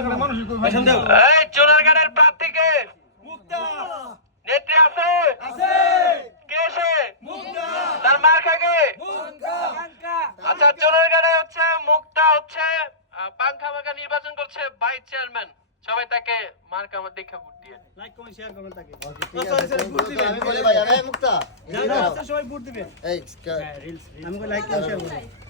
এই চোরারঘাটের প্রার্থীকে নেত্রী আছে? কে আছে তার মার খাগে আচ্ছা চোরারঘাটে হচ্ছে মুক্তা হচ্ছে পাংখা মার্কা নির্বাচন করছে ভাইস চেয়ারম্যান। সবাই তাকে মার্কা আমার দেখে ভোট দিয়ে লাইক কমেন্ট শেয়ার করবেন তাকে। আমি বলি ভাই আরে মুক্তা। সবাই ভোট দিবেন। এই আমি লাইক কমেন্ট শেয়ার করব হ্যালো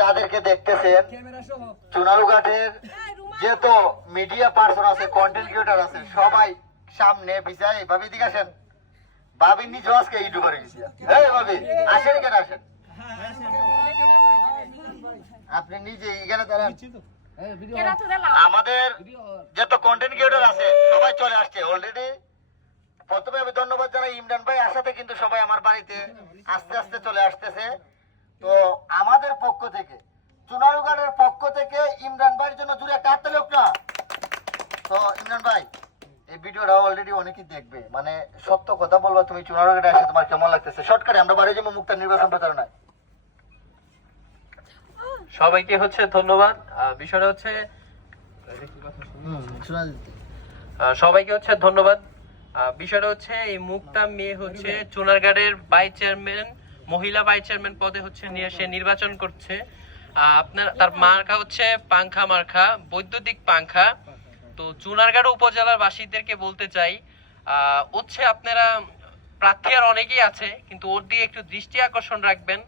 যাদেরকে দেখতেছেন চুনারুঘাটের যেহেতু মিডিয়া পার্সন আছে কন্টেন্ট ক্রিয়েটর আছে সবাই সামনে পিছায় ভাবি দিকে আসেন। ভাবি নিজে আজকে ইউটিউবার গেছি। এই ভাবি আসেন কেন আসেন। আপনি নিজে এখানে দাঁড়ান। আমাদের যত কন্টেন্ট ক্রিয়েটর আছে সবাই চলে আসছে অলরেডি প্রথমে আমি ধন্যবাদ জানাই ইমরান ভাই আসাতে কিন্তু সবাই আমার বাড়িতে আস্তে আস্তে চলে আসতেছে। তো আমাদের পক্ষ থেকে চুনারুগাড়ের পক্ষ থেকে ইমরান ভাইয়ের জন্য জুড়ে একটা হাততালি হোক না তো ইমরান ভাই এই ভিডিওটা অলরেডি অনেকেই দেখবে মানে সত্য কথা বলবা তুমি চুনারুগাড়ে এসে তোমার কেমন লাগতেছে? শর্টকাটে আমরা বাড়ি যাব মুক্তার নির্বাচন প্রচারণায়। সবাইকে হচ্ছে ধন্যবাদ। বিষয়টা হচ্ছে সবাইকে হচ্ছে ধন্যবাদ। বিষয়টা হচ্ছে এই মুক্তা মেয়ে হচ্ছে চুনারগাড়ের ভাইস চেয়ারম্যান মহিলা ভাইস চেয়ারম্যান পদে হচ্ছে নিয়ে সে নির্বাচন করছে। আপনার তার মার্কা হচ্ছে পাংখা মার্কা বৈদ্যুতিক পাংখা। তো চুনারগাড় উপজেলার বাসীদেরকে বলতে চাই হচ্ছে আপনারা প্রার্থী আর অনেকেই আছে, কিন্তু ওর দিকে একটু দৃষ্টি আকর্ষণ রাখবেন।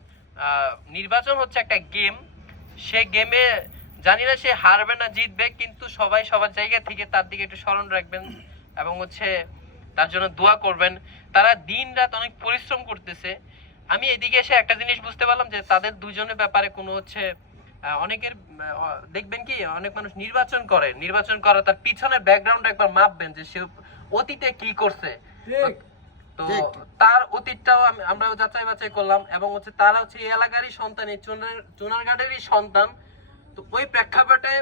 নির্বাচন হচ্ছে একটা গেম। সে গেমে জানি না সে হারবে না, জিতবে, কিন্তু সবাই সবার জায়গা থেকে তার দিকে একটু স্মরণ রাখবেন এবং হচ্ছে তার জন্য দোয়া করবেন। তারা দিন রাত অনেক পরিশ্রম করতেছে। আমি এদিকে এসে একটা জিনিস বুঝতে পারলাম যে তাদের দুজনের ব্যাপারে কোনো হচ্ছে অনেকের দেখবেন কি, অনেক মানুষ নির্বাচন করে। নির্বাচন করা তার পিছনে ব্যাকগ্রাউন্ড একবার মাপবেন যে সে অতীতে কি করছে? তো তার অতীতটাও আমরা যাচাই বাছাই করলাম এবং হচ্ছে তারা হচ্ছে এই এলাকারই সন্তান এই চুনারঘাটেরই সন্তান। তো ওই প্রেক্ষাপটে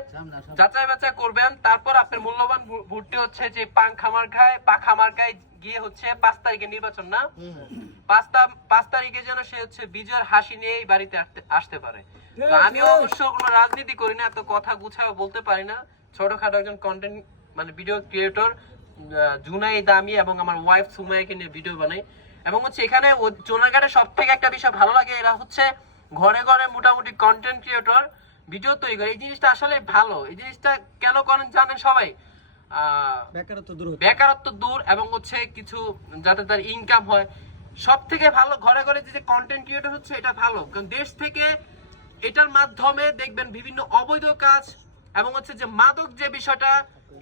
যাচাই বাছাই করবেন তারপর আপনার মূল্যবান ভোটটি হচ্ছে যে পাং খামার খায় পা খামার খায় গিয়ে হচ্ছে পাঁচ তারিখে নির্বাচন না? পাঁচ তা- পাঁচ তারিখে যেন সে হচ্ছে বিজয়ের হাসি নিয়ে এই বাড়িতে আসতে- পারে। তো আমি অবশ্য কোনো রাজনীতি করি না এত কথা গুছাও বলতে পারি না। ছোটখাটো একজন কন্টেন্ট মানে ভিডিও ক্রিয়েটর জুনাই দামি এবং আমার ওয়াইফ সুমাইকে নিয়ে ভিডিও বানাই। এবং হচ্ছে এখানে চোনাঘাটে সব থেকে একটা বিষয় ভালো লাগে এরা হচ্ছে ঘরে ঘরে মোটামুটি কন্টেন্ট ক্রিয়েটর ভিডিও তৈরি করে। এই জিনিসটা আসলে ভালো। এই জিনিসটা কেন করেন জানেন সবাই? বেকারত্ব দূর বেকারত্ব দূর এবং হচ্ছে কিছু যাতে তার ইনকাম হয়। সব থেকে ভালো ঘরে ঘরে যে কন্টেন্ট ক্রিয়েটর হচ্ছে এটা ভালো। কারণ দেশ থেকে এটার মাধ্যমে দেখবেন বিভিন্ন অবৈধ কাজ এবং হচ্ছে যে মাদক যে বিষয়টা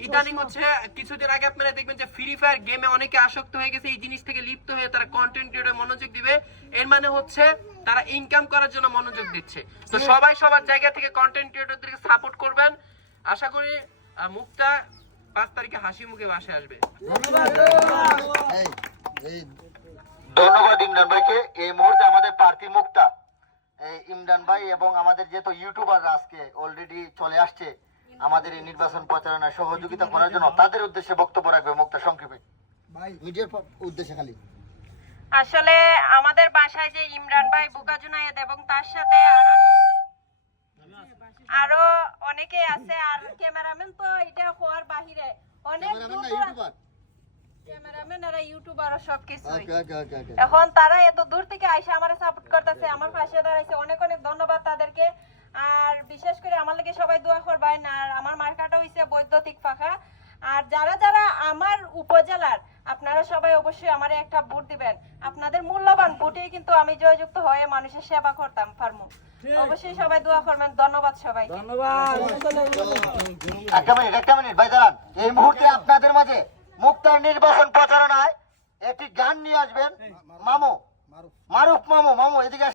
ইদানিং হচ্ছে কিছুদিন আগে আপনারা দেখবেন যে ফ্রি ফায়ার গেমে অনেকে আসক্ত হয়ে গেছে এই জিনিস থেকে লিপ্ত হয়ে তারা কন্টেন্ট ক্রিয়েটর মনোযোগ দিবে। এর মানে হচ্ছে তারা ইনকাম করার জন্য মনোযোগ দিচ্ছে। তো সবাই সবার জায়গা থেকে কন্টেন্ট ক্রিয়েটরদেরকে সাপোর্ট করবেন। আশা করি মুক্তা পাঁচ তারিখে হাসি মুখে বাসে আসবে। ধন্যবাদ। ইমরান ভাইকে। এই মুহূর্তে আমাদের প্রার্থী মুক্তা। ইমরান ভাই এবং আমাদের যেহেতু ইউটিউবার আজকে অলরেডি চলে আসছে আমাদের এই নির্বাচন প্রচারণায় সহযোগিতা করার জন্য তাদের উদ্দেশ্যে বক্তব্য রাখবে মুক্তা সংক্ষেপে। মিডিয়ার উদ্দেশ্যে খালি। আসলে আমাদের বাসায় যে ইমরান ভাই বুকা জুনায়েদ এবং তার সাথে আরও আরও অনেকে আছে আর ক্যামেরাম্যান তো এটা হওয়ার বাহিরে। অনেক ক্যামেরাম্যান ইউটিউবার। ক্যামেরাম্যান আর ইউটিউবার সব কিছুই। ওকে ওকে ওকে ওকে। এখন তারা এত দূর থেকে আইসা আমার সাপোর্ট করতেছে আমার পাশে দাঁড়াইছে। অনেক অনেক ধন্যবাদ তাদেরকে। আর বিশেষ করে আমার লাগে সবাই দোয়া করবেন। আর আমার মার্কাটা হইছে বৈদ্যুতিক পাখা আর যারা যারা আমার উপজেলার আপনারা সবাই অবশ্যই আমারে একটা ভোট দিবেন। আপনাদের মূল্যবান ভোটেই কিন্তু আমি জয়যুক্ত হয়ে মানুষের সেবা করতাম পারমু অবশ্যই সবাই দোয়া করবেন। ধন্যবাদ সবাই একটা মিনিট একটা মিনিট ভাই দাঁড়ান। এই মুহূর্তে আপনাদের মাঝে মুক্তার নির্বাচন প্রচারণায় একটি গান নিয়ে আসবেন। মামু। মারুফ। মামু মামু এদিকে।